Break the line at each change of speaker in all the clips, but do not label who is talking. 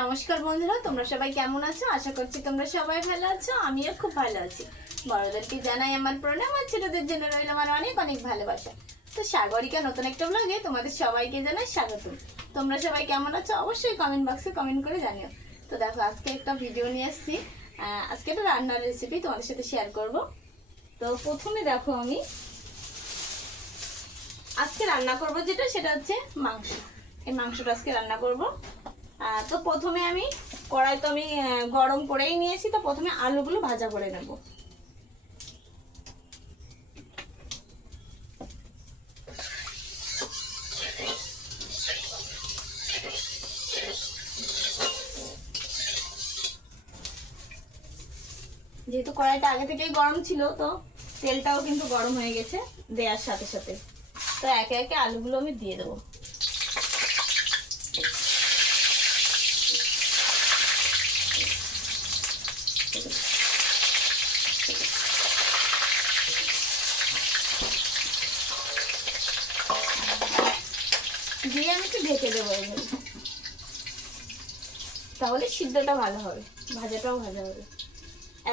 নমস্কার বন্ধুরা, তোমরা সবাই কেমন আছো? আশা করছি তোমরা সবাই ভালো আছো, আমিও খুব ভালো আছি। বড়দেরকে জানাই আমার প্রণাম, আর ছোটদের জন্য রইল আমার অনেক অনেক ভালোবাসা। তো সাগরিকা, নতুন একটা ব্লগে তোমাদের সবাইকে জানাই স্বাগত তোমরা সবাই কেমন আছো? অবশ্যই কমেন্ট বক্সে কমেন্ট করে জানিও। তো দেখো, আজকে একটা ভিডিও নিয়ে এসেছি। আজকে একটা রান্নার রেসিপি তোমাদের সাথে শেয়ার করব। তো প্রথমে দেখো আমি, আজকে রান্না করব যেটা, সেটা হচ্ছে মাংস। এই মাংসটা আজকে রান্না করব। তো প্রথমে আমি কড়াই তো আমি গরম করেই নিয়েছি, তো প্রথমে আলুগুলো ভাজা করে নেব। যেহেতু কড়াইটা আগে থেকেই গরম ছিল, তো তেলটাও কিন্তু গরম হয়ে গেছে দেওয়ার সাথে সাথে। তো একে একে আলুগুলো আমি দিয়ে দেবো। দিয়ে আমি একটু ঢেকে দেবো তাহলে সিদ্ধটা ভালো হবে, ভাজাটাও ভালো হবে।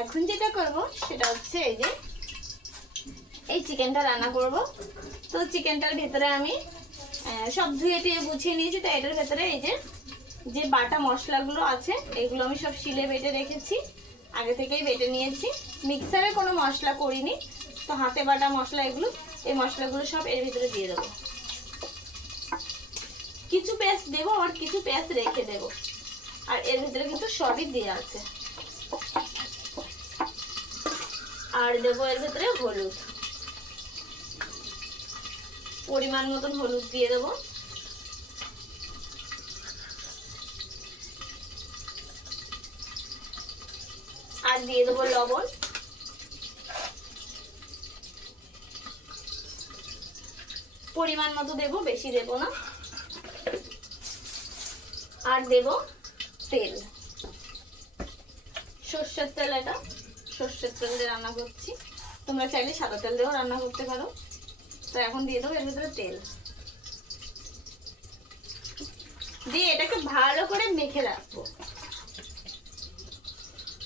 এখন যেটা করব সেটা হচ্ছে এই যে, এই চিকেনটা রান্না করব। তো চিকেনটার ভেতরে আমি সব ধুয়ে টুয়ে গুছিয়ে নিয়েছি, তো এটার ভেতরে এই যে যে বাটা মশলাগুলো আছে, এগুলো আমি সব শিলে বেটে রেখেছি। আগে থেকেই বেটে নিয়েছি। মিক্সারে কোনো মশলা করিনি, তো হাতে বাটা মশলা এগুলো, এই মশলাগুলো সব এর ভিতরে দিয়ে দেবো। কিছু পেঁয়াজ দেবো আর কিছু পেঁয়াজ রেখে দেবো। আর এর ভিতরে কিন্তু সবই দেওয়া আছে। আর দেবো এর ভিতরে হলুদ। পরিমাণ মতন হলুদ দিয়ে দেবো। আর দিয়ে দেবো লবণ। পরিমাণ মতো দেবো, বেশি দেবো না। আর দেব তেল। সর্ষের তেল এটা। সর্ষের তেল দিয়ে রান্না করছি। তোমরা চাইলে সাদা তেল দিয়েও রান্না করতে পারো। তো এখন দিয়ে দেবো এর ভিতরে তেল। দিয়ে এটাকে ভালো করে মেখে রাখব।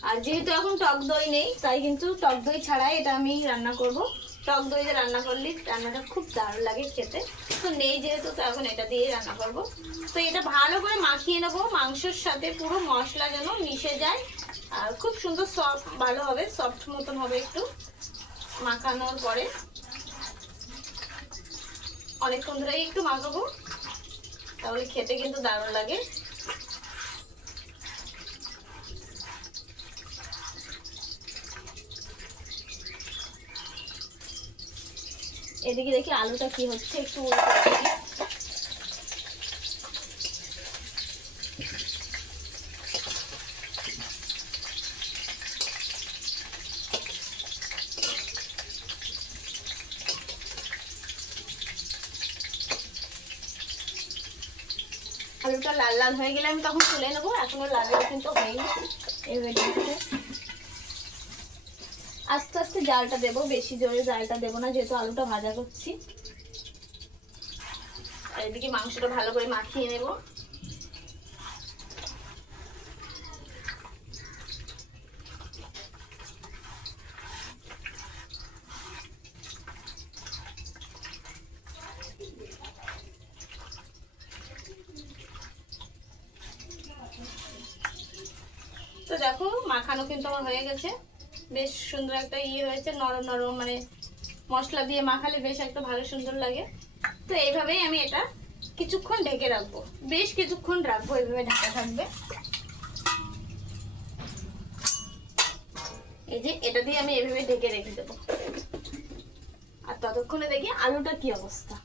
আর যেহেতু এখন টক দই নেই, তাই কিন্তু টক দই ছাড়াই এটা আমি রান্না করব। টক দই দিয়ে রান্না করলে, রান্নাটা খুব দারুণ লাগে খেতে। তো নেই যেহেতু, তো এখন এটা দিয়ে রান্না করব। তো এটা ভালো করে মাখিয়ে নেব, মাংসের সাথে পুরো মশলা যেন মিশে যায়। আর খুব সুন্দর সফট ভালো হবে সফট মতন হবে একটু মাখানোর পরে। অনেকক্ষণ ধরেই একটু মাখাবো, তাহলে খেতে কিন্তু দারুণ লাগে। এদিকে দেখি আলুটা কি হচ্ছে, একটু আলুটা লাল লাল হয়ে গেলে আমি তখন তুলে নেব, এখনও লাল কিন্তু হয়নি। দেখতে আস্তে আস্তে জালটা দেবো, বেশি জোরে জালটা দেবো না, যেহেতু আলুটা ভাজা করছি। এদিকে মাংসটা ভালো করে মাখিয়ে নেব। তো দেখো, মাখানো কিন্তু আমার হয়ে গেছে। বেশ সুন্দর একটা ইয়ে হয়েছে, নরম নরম মানে মশলা দিয়ে মাখালে বেশ একটা ভালো সুন্দর লাগে। তো এইভাবেই আমি এটা কিছুক্ষণ ঢেকে রাখব। বেশ কিছুক্ষণ রাখব, এইভাবে ঢাকা থাকবে। এই যে এটা দিয়ে আমি এভাবে ঢেকে রেখে দেবো। আর ততক্ষণে দেখি আলুটা কি অবস্থা।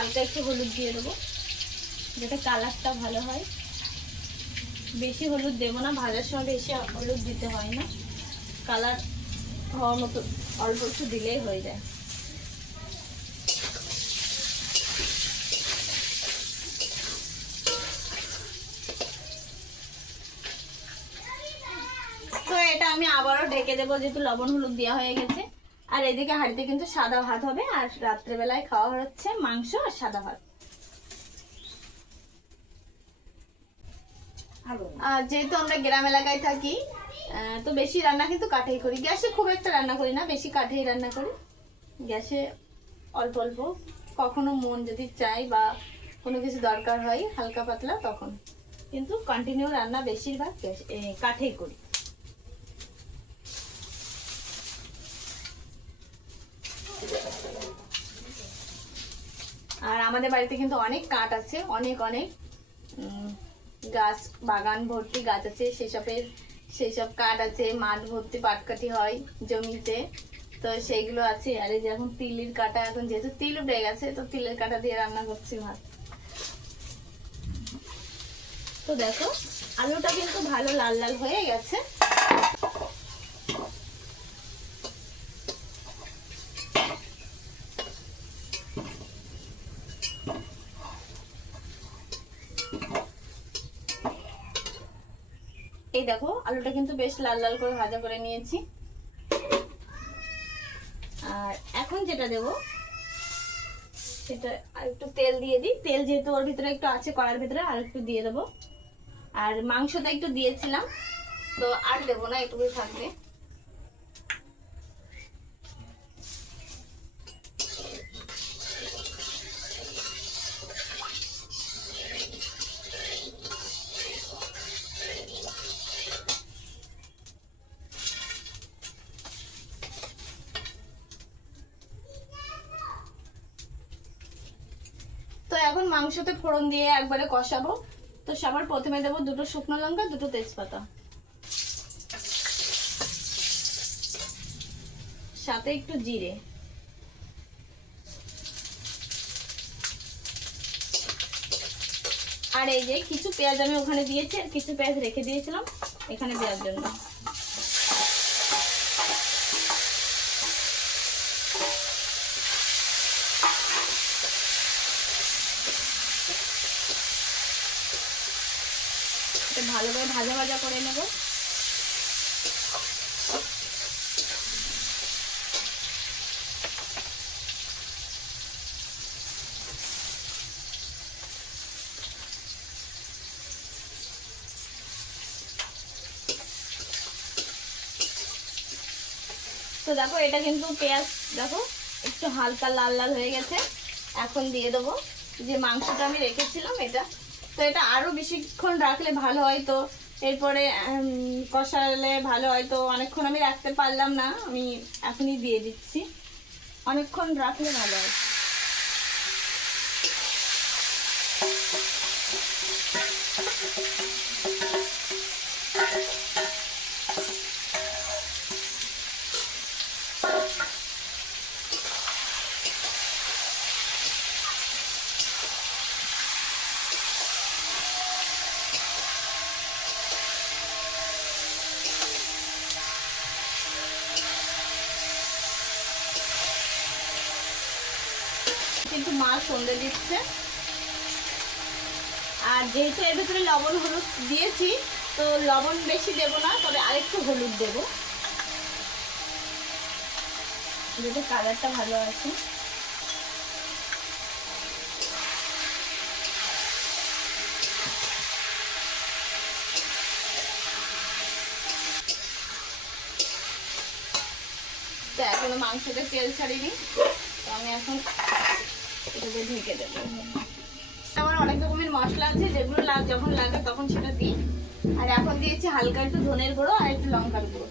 হালকা একটু হলুদ দিয়ে দেবো, যাতে কালারটা ভালো হয়। বেশি হলুদ দেবো না, ভাজার সময় বেশি হলুদ দিতে হয় না। কালার হওয়ার মতো অল্প একটু দিলেই হয়ে যায়। তো এটা আমি আবারও ঢেকে দেবো, যেহেতু লবণ হলুদ দেওয়া হয়ে গেছে। আর এদিকে হাঁড়িতে কিন্তু সাদা ভাত হবে, আর রাত্রেবেলায় খাওয়া হচ্ছে মাংস আর সাদা ভাত। আর যেহেতু আমরা গ্রাম এলাকায় থাকি তো বেশি রান্না কিন্তু কাঠেই করি। গ্যাসে খুব একটা রান্না করি না, বেশি কাঠেই রান্না করি। গ্যাসে অল্প অল্প, কখনো মন যদি চাই বা কোনো কিছু দরকার হয় হালকা পাতলা, তখন। কিন্তু কন্টিনিউ রান্না বেশিরভাগ কাঠেই করি। আর আমাদের বাড়িতে কিন্তু অনেক কাঠ আছে, অনেক অনেক গাছ, বাগান ভর্তি গাছ আছে, সেসবের সেই সব কাঠ আছে, মাঠ ভর্তি পাটকাঠি হয় জমিতে, তো সেইগুলো আছে। আর এই এখন তিলের কাটা, এখন যেহেতু তিল উঠে গেছে, তো তিলের কাটা দিয়ে রান্না করছি ভাত। তো দেখো, আলুটা কিন্তু ভালো লাল লাল হয়ে গেছে। দেখো, আলুটা কিন্তু বেশ লাল লাল করে ভাজা করে নিয়েছি। আর এখন যেটা দেব, সেটা একটু তেল দিয়ে দিই। তেল যেহেতু ওর ভিতরে একটু আছে, কড়ার ভিতরে, আর একটু দিয়ে দেবো। আর মাংসটা একটু দিয়েছিলাম, তো আর দেবো না, এটুকুই থাকবে। মাংসতে ফোড়ন দিয়ে একবারে কষাবো। তো সবার প্রথমে দেবো দুটো শুকনো লঙ্কা, দুটো তেজপাতা। সাথে একটু জিরে। আর এই যে কিছু পেঁয়াজ আমি ওখানে দিয়েছি কিছু পেঁয়াজ রেখে দিয়েছিলাম এখানে দেওয়ার জন্য। ভালো করে ভাজা ভাজা করে নেব। তো দেখো, এটা কিন্তু পেঁয়াজ, দেখো, একটু হালকা লাল লাল হয়ে গেছে। এখন দিয়ে দেবো। যে মাংসটা আমি রেখেছিলাম, এটা তো এটা আরও বেশিক্ষণ রাখলে ভালো হয় তো এরপরে কষালে ভালো হয় তো অনেকক্ষণ আমি রাখতে পারলাম না। আমি এখনই দিয়ে দিচ্ছি। অনেকক্ষণ রাখলে ভালো হয়। কিন্তু মা সন্ধে দিচ্ছে। আর যেহেতু এর ভিতরে লবণ হলুদ দিয়েছি, তো লবণ বেশি দেবো না, তবে আরেকটু হলুদ দেবো। যাতে কালারটা ভালো আছে এখনও মাংসতে তেল ছাড়িনি, তো আমি এখন আমার অনেক রকমের মশলা আছে, যেগুলো যখন লাগে তখন সেটা দিই। আর এখন দিয়েছি হালকা একটু ধনের গুঁড়ো আর একটু লঙ্কার গুঁড়ো।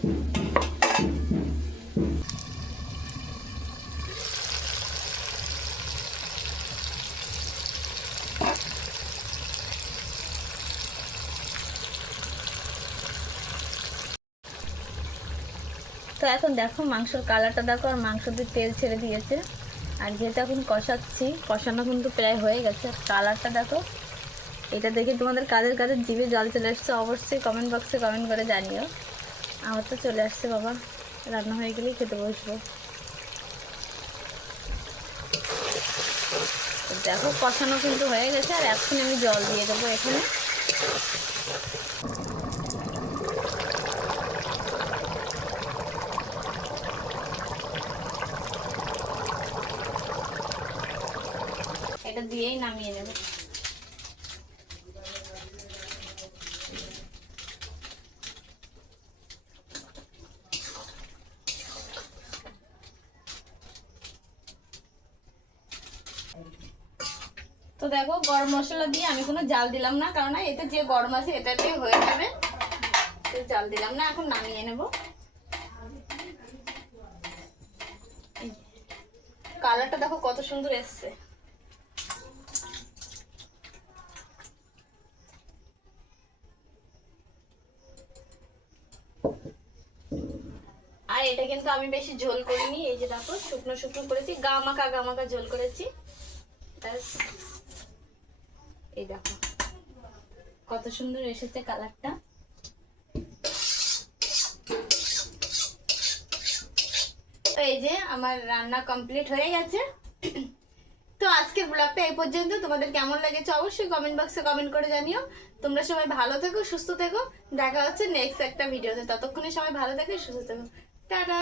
তো এখন দেখো মাংসের কালারটা দেখো, আর মাংস দিয়ে তেল ছেড়ে দিয়েছে। আর যেহেতু এখন কষাচ্ছি, কষানো কিন্তু প্রায় হয়ে গেছে। কালারটা দেখো, এটা দেখে তোমাদের কাদের কাদের জিভে জল চলে আসছে অবশ্যই কমেন্ট বক্সে কমেন্ট করে জানিও। আমার তো চলে আসছে বাবা, রান্না হয়ে গেলেই খেতে বসবো। দেখো, কষানো কিন্তু হয়ে গেছে, আর এখন আমি জল দিয়ে দেবো এখানে এটা দিয়েই নামিয়ে নেব। তো দেখো, গরম মশলা দিয়ে আমি কোনো জাল দিলাম না, কারণ এতে যে গরম আছে এটাতে হয়ে যাবে। তো জাল দিলাম না, এখন নামিয়ে নেব। কালারটা দেখো কত সুন্দর এসছে। আর এটা কিন্তু আমি বেশি ঝোল করিনি, এই যে দেখো, শুকনো শুকনো করেছি গামাকা গামাকা ঝোল করেছি। এই দেখো, কত সুন্দর এসেছে কালারটা। এই যে আমার রান্না কমপ্লিট হয়ে গেছে। তো আজকের ব্লগটা এই পর্যন্ত। তোমাদের কেমন লেগেছে অবশ্যই কমেন্ট বক্সে কমেন্ট করে জানিও। তোমরা সবাই ভালো থেকো, সুস্থ থেকো। দেখা হচ্ছে নেক্সট একটা ভিডিওতে ততক্ষণে সবাই ভালো থেকো, সুস্থ থেকো। টাটা!